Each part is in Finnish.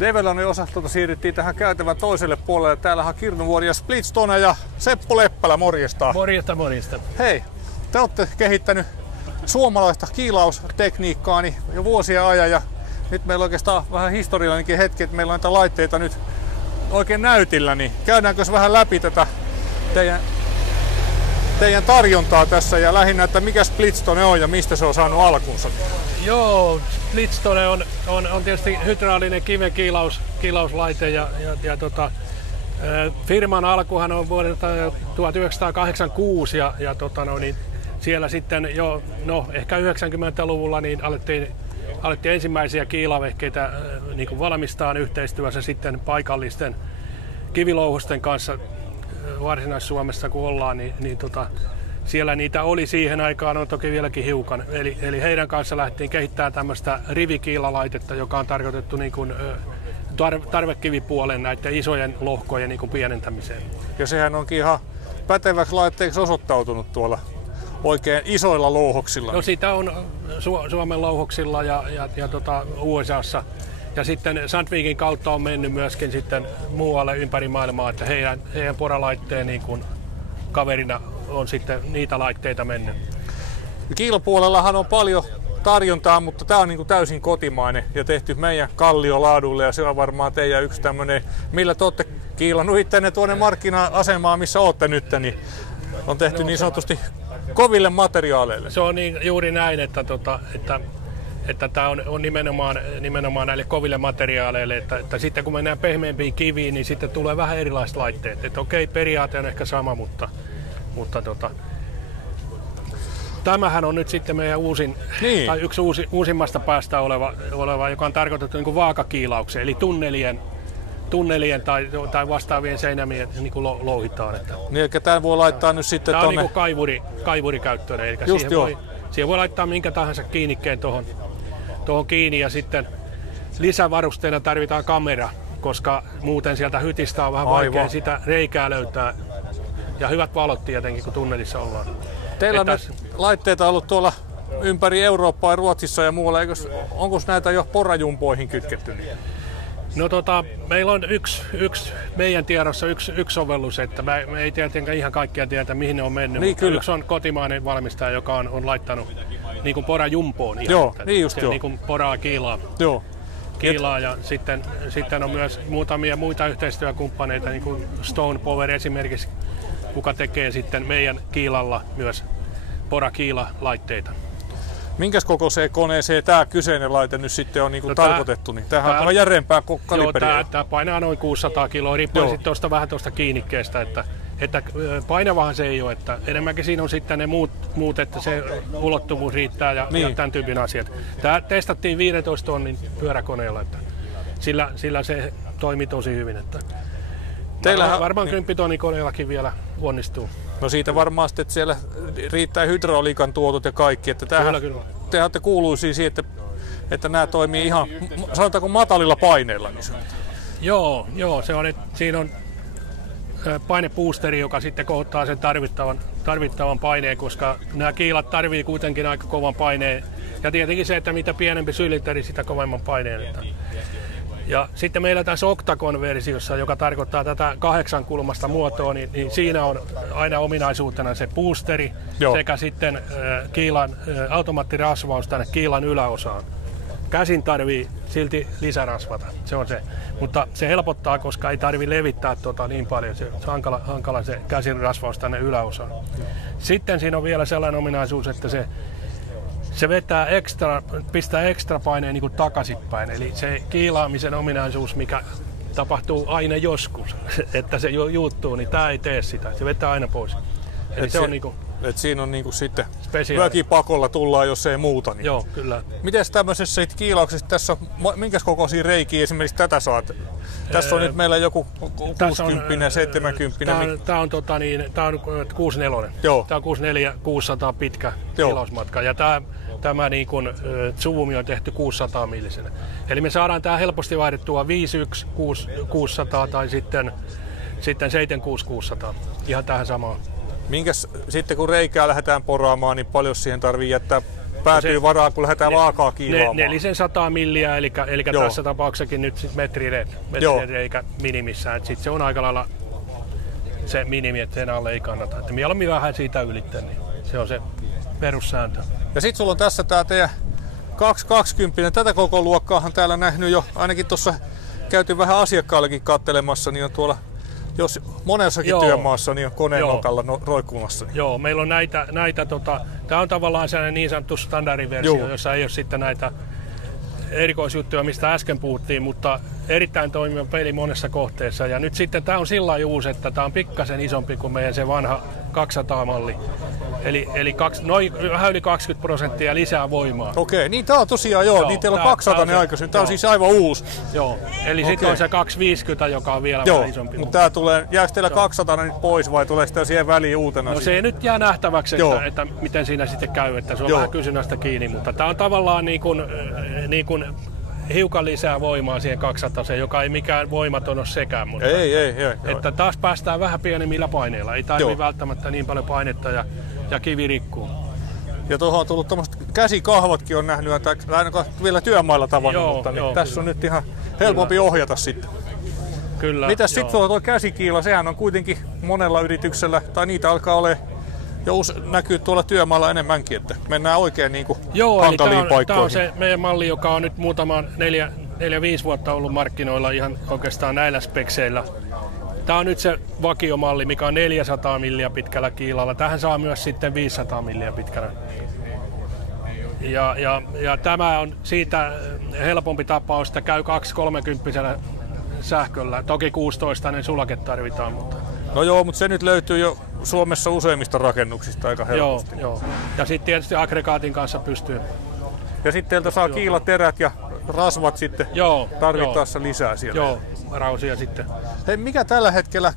Develonin osastolta siirryttiin tähän käytävän toiselle puolelle. Täällä on Kirnuvuori ja Splitstone ja Seppo Leppälä, morjesta. Morjesta. Hei, te olette kehittänyt suomalaista kiilaustekniikkaa jo vuosien ajan ja nyt meillä on oikeastaan vähän historiallinenkin hetki, että meillä on näitä laitteita nyt oikein näytillä, niin käydäänkö vähän läpi tätä teidän tarjontaa tässä ja lähinnä, että mikä Splitstone on ja mistä se on saanut alkunsa? Joo, Splitstone on tietysti hydraulinen kivenkiilauslaite ja firman alkuhan on vuodelta 1986 ja siellä sitten jo ehkä 90-luvulla niin alettiin ensimmäisiä kiilavehkeitä niin valmistaa yhteistyössä sitten paikallisten kivilouhosten kanssa Varsinais-Suomessa kun ollaan, niin siellä niitä oli siihen aikaan, on toki vieläkin hiukan. Eli heidän kanssa lähdettiin kehittämään tämmöistä rivikiilalaitetta, joka on tarkoitettu niin kuin tarvekivipuolen näiden isojen lohkojen niin kuin pienentämiseen. Ja sehän onkin ihan päteväksi laitteeksi osoittautunut tuolla oikein isoilla louhoksilla. No sitä on Suomen louhoksilla ja USAssa. Ja sitten Sandvikin kautta on mennyt myöskin sitten muualle ympäri maailmaa, että heidän poralaitteen niin kuin kaverina on sitten niitä laitteita mennyt. Kiilopuolellahan on paljon tarjontaa, mutta tämä on niin kuin täysin kotimainen ja tehty meidän kalliolaadulle ja se on varmaan teidän yksi tämmöinen, millä te olette kiilannut ittenne tuonne markkina-asemaan, missä olette nyt, niin on tehty niin sanotusti koville materiaaleille. Se on juuri näin, että tämä on nimenomaan näille koville materiaaleille, että sitten kun mennään pehmeämpiin kiviin, niin sitten tulee vähän erilaiset laitteet. Että okei, periaate on ehkä sama, mutta tämähän on nyt sitten meidän tai yksi uusimmasta päästä oleva, joka on tarkoitettu niin kuin vaakakiilaukseen, eli tunnelien tai vastaavien seinämien niin kuin louhitaan. Niin, eli tämän voi laittaa nyt sitten tämä on niin kuin kaivurikäyttöinen, eli siihen voi laittaa minkä tahansa kiinnikkeen tuohon kiinni ja sitten lisävarusteena tarvitaan kamera, koska muuten sieltä hytistä on vähän vaikea sitä reikää löytää. Ja hyvät valot tietenkin, kun tunnelissa ollaan. Teillä on nyt laitteita ollut tuolla ympäri Eurooppaa ja Ruotsissa ja muualla. Onko näitä jo porajumpoihin kytketty? No meillä on yksi meidän tiedossa yksi sovellus, että me ei tietenkään ihan kaikkia tiedä, mihin ne on mennyt. Niin, kyllä. Yksi on kotimainen valmistaja, joka on laittanut niin kuin porajumpoon. Joo, niin just joo. Niin kuin poraa kiilaa. Joo. Ja sitten on myös muutamia muita yhteistyökumppaneita, niin kuin Stone Power esimerkiksi, kuka tekee sitten meidän kiilalla myös porakiilalaitteita. Minkäs kokoiseen koneeseen tämä kyseinen laite nyt sitten on tarkoitettu? Tämähän on järeempää kaliberiä. Joo, tämä painaa noin 600 kiloa, riippuen sitten vähän tuosta kiinnikkeestä. Että painavahan se ei ole, että enemmänkin siinä on sitten ne muut että se ulottuvuus riittää ja tämän tyypin asiat. Tämä testattiin 15 tonnin pyöräkoneella, että sillä se toimi tosi hyvin. Että varmaan 10 tonnin koneellakin vielä onnistuu. No siitä varmaan sitten, että siellä riittää hydrauliikan tuotot ja kaikki. Että kyllä. Te olette kuuluisia siihen, että nämä toimii ihan, sanotaanko matalilla paineilla. Niin Joo, se on, että siinä on painepuusteri, joka sitten kohtaa sen tarvittavan paineen, koska nämä kiilat tarvii kuitenkin aika kovan paineen. Ja tietenkin se, että mitä pienempi sylinteri, sitä kovemman paineen. Ja sitten meillä tässä Octagon-versiossa, joka tarkoittaa tätä 8-kulmasta muotoa, niin siinä on aina ominaisuutena se boosteri sekä sitten kiilan automaattirasvaus tänne kiilan yläosaan. Käsin tarvii silti lisärasvata, se on se. Mutta se helpottaa, koska ei tarvitse levittää niin paljon. Se on hankala se käsin rasvaus tänne yläosaan. Sitten siinä on vielä sellainen ominaisuus, että se pistää ekstra paineen niin kuin takaisinpäin. Eli se kiilaamisen ominaisuus, mikä tapahtuu aina joskus, että se juuttuu, niin tämä ei tee sitä. Se vetää aina pois. Eli se on niinku siinä on niinku sitten väkipakolla tullaan, jos ei muuta. Niin. Joo, kyllä. Mites tämmöisessä kiilauksessa tässä on, minkäs kokoisia reikiä esimerkiksi tätä saat? Tässä on nyt meillä joku 60, 70. Tämä on 64. Joo. Tämä on 64 600 pitkä kiilausmatka. Ja tämä niin kuin zoomi on tehty 600 millisenä. Eli me saadaan tämä helposti vaihdettua 51 600 tai sitten 76 600. Ihan tähän samaan. Minkäs sitten kun reikää lähdetään poraamaan, niin paljon siihen tarvii jättää päätyy varaa, kun lähdetään vaakaa kiilaamaan. 400 milliä, eli tässä tapauksessakin nyt sit metri reikä minimissään. Sitten se on aika lailla se minimi, että sen alle ei kannata. Että mieluummin vähän siitä ylittää, niin se on se perussääntö. Ja sitten sulla on tässä tää teidän 220. Tätä koko luokkaahan täällä nähnyt jo, ainakin tuossa käyty vähän asiakkaallekin kattelemassa, niin on tuolla, jos monessakin työmaassa, niin on koneen nokalla roikkumassa. Joo, meillä on näitä tämä on tavallaan sellainen niin sanottu standardiversio, jossa ei ole sitten näitä erikoisjuttuja, mistä äsken puhuttiin, mutta erittäin toimiva peli monessa kohteessa. Ja nyt sitten tämä on sillä lailla uusi, että tämä on pikkasen isompi kuin meidän se vanha 200-malli. Eli noin vähän yli 20% lisää voimaa. Okei, niin tämä on tosiaan niin teillä on 200 aikaisemmin. Tämä on siis aivan uusi. Joo, eli sitten on se 250, joka on vielä vähän isompi. Mutta tämä tulee, jääkö teillä 200 nyt pois vai tulee sitä siihen väliin uutena? No se nyt jää nähtäväksi, että miten siinä sitten käy, että se on vähän kysynnästä kiinni, mutta tämä on tavallaan niin kuin hiukan lisää voimaa siihen 200, joka ei mikään voimaton ole sekään. Mutta ei. Että taas päästään vähän pienemmillä paineilla. Ei tarvitse välttämättä niin paljon painetta ja kivi rikkuu. Ja tuohon on tullut tommoset käsikahvatkin on nähnyt, että ainakaan vielä työmailla tavannut, mutta tässä on nyt ihan helpompi ohjata sitten. Kyllä. Mitäs sitten tuo käsikiila, sehän on kuitenkin monella yrityksellä, tai niitä alkaa olla jo näkyy tuolla työmaalla enemmänkin, että mennään oikein niin kuin hankaliin paikkoihin. Tämä on se meidän malli, joka on nyt muutaman 4-5 vuotta ollut markkinoilla ihan oikeastaan näillä spekseillä. Tämä on nyt se vakiomalli, mikä on 400 milliä pitkällä kiilalla. Tähän saa myös sitten 500 milliä pitkällä. Ja tämä on siitä helpompi tapaus, että käy 230 sähköllä. Toki 16 sulake tarvitaan, mutta... No joo, mutta se nyt löytyy jo Suomessa useimmista rakennuksista aika helposti. Joo. Ja sitten tietysti aggregaatin kanssa pystyy. Ja sitten teiltä saa kiilaterät ja rasvat sitten tarvittaessa lisää siellä. Joo, rausia sitten. Hei, mikä tällä hetkellä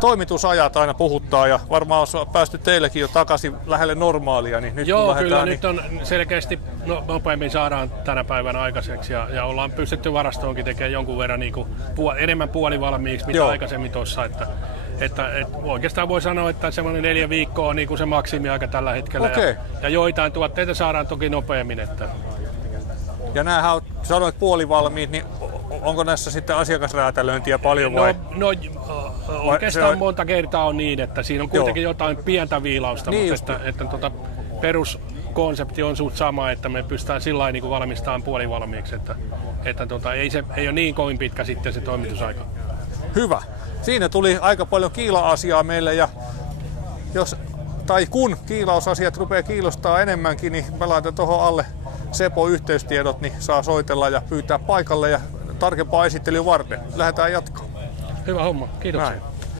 toimitusajat aina puhuttaa ja varmaan on päästy teillekin jo takaisin lähelle normaalia. Niin nyt kyllä nyt on selkeästi nopeammin saadaan tänä päivänä aikaiseksi ja ollaan pystytty varastoonkin tekemään jonkun verran enemmän puolivalmiiksi mitä aikaisemmin tuossa. Että oikeastaan voi sanoa, että semmoinen 4 viikkoa on niin kuin se maksimiaika tällä hetkellä. Ja joitain tuotteita saadaan toki nopeammin. Ja näähän sanoit puolivalmiit, niin onko näissä sitten asiakasräätälöintiä paljon vai? Oikeastaan monta kertaa on niin, että siinä on kuitenkin jotain pientä viilausta, mutta että peruskonsepti on suht sama, että me pystytään sillä niin valmistamaan puolivalmiiksi, että ei ole niin kovin pitkä sitten se toimitusaika. Hyvä. Siinä tuli aika paljon kiila-asiaa meille ja kun kiilausasiat rupeaa kiilostaa enemmänkin, niin mä laitan tuohon alle Sepo-yhteystiedot, niin saa soitella ja pyytää paikalle ja tarkempaa esittelyä varten. Lähdetään jatkoon. Hyvä homma, kiitoksia. Näin.